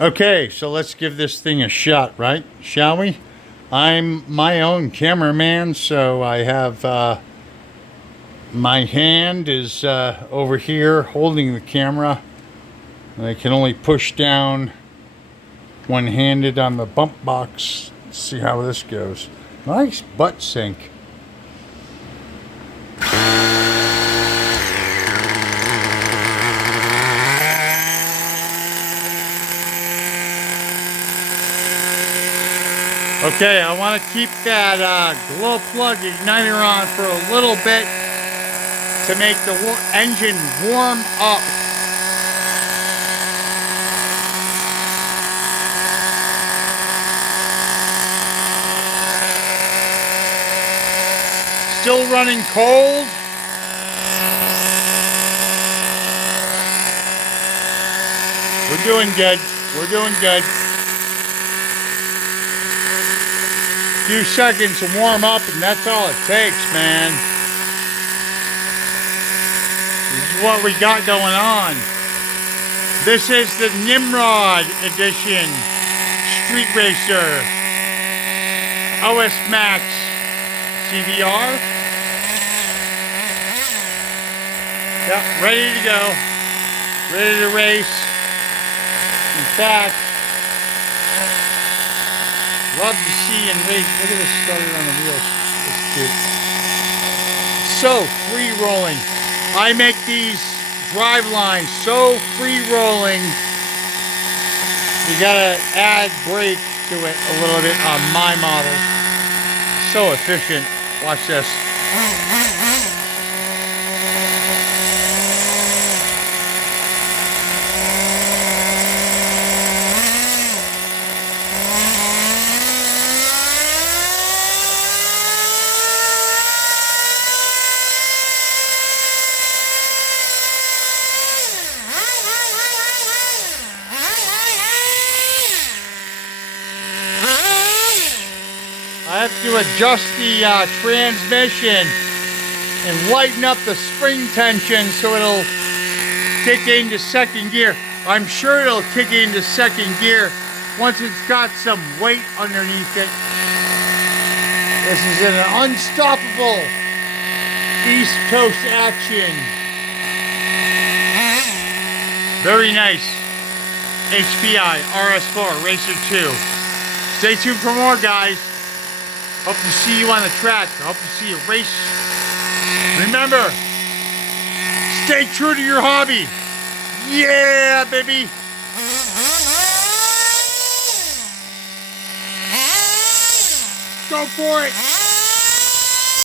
Okay, so let's give this thing a shot, right? Shall we? I'm my own cameraman, so I have my hand is over here holding the camera. And I can only push down one-handed on the bump box. Let's see how this goes. Nice butt sync. Okay, I want to keep that glow plug igniter on for a little bit to make the engine warm up. Still running cold. We're doing good. We're doing good. Few seconds to warm up, and that's all it takes, man. This is what we got going on. This is the Nimrod edition Street Racer OS Max CVR. Yep, ready to go. Ready to race. In fact, love to see and race. Look at this starter on the wheels. It's cute. So free rolling. I make these drive lines so free rolling. You gotta add brake to it a little bit on my model. So efficient. Watch this. I have to adjust the transmission and lighten up the spring tension so it'll kick into second gear. I'm sure it'll kick into second gear once it's got some weight underneath it. This is an unstoppable East Coast action. Very nice. HPI RS4 Racer 2. Stay tuned for more, guys. Hope to see you on the track. I hope to see you race. Remember, stay true to your hobby. Yeah, baby. Go for it.